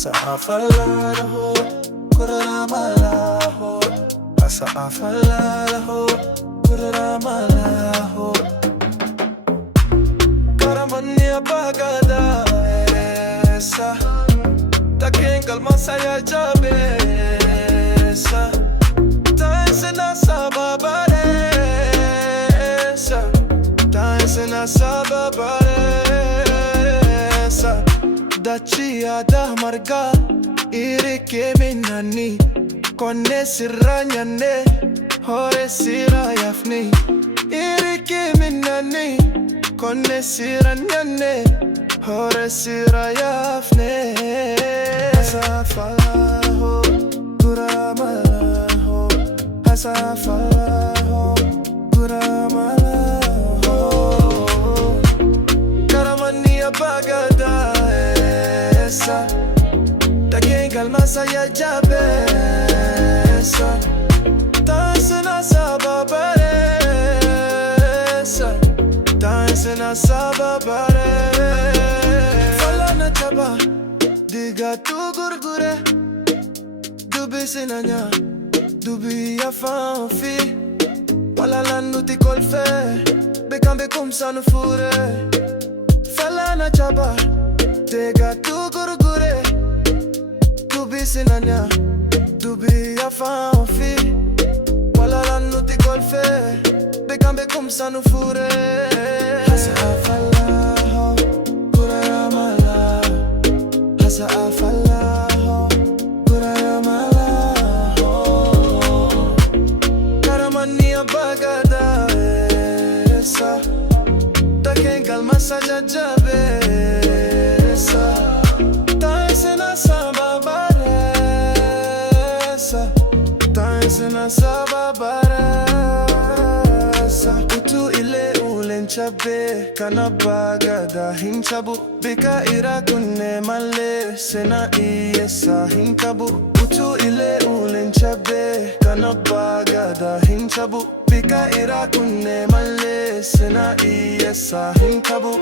Hasa afalaho, kuramalaho. Hasa afalaho, kuramalaho. Karamanya bagada esa, takin kalma saya jabesa. Taise na sababaresa, taise na sababaresa. Dachia da marga irike minani, konne siranyane, hore sirayafni. Irike minani, konne siranyane, hore sirayafne. Hasa afalaho, kuramalaho. Hasa afalaho, kuramalaho. Karamania bagada esa, takin kalma saya jabesa. Taise na sababaresa, taise na sababaresa. Fala na chaba, diga tu gurgure. Dubi sinanya, dubi ya fanfi. Wala lanu ti kolfe, bekambe kumsanu fure. Fala na chaba, diga tu gurgure. Dubi sinanya, dubi ya fanfi. Wala lanu ti kolfe, bekambe kumsanu fure. Hasa afalaho, kuramalaho. Hasa afalaho, kuramalaho. Karamania bagada esa, takin kalma saya jabesa. Taise na sababaresa, taise na sababaresa. Utu ile ulenchabe, kana bagada hinchabu. Bika ira kunne male, sena iesa hinkabu. Utu ile ulenchabe, kana bagada hinchabu. Bika ira kunne male, sena iesa hinkabu.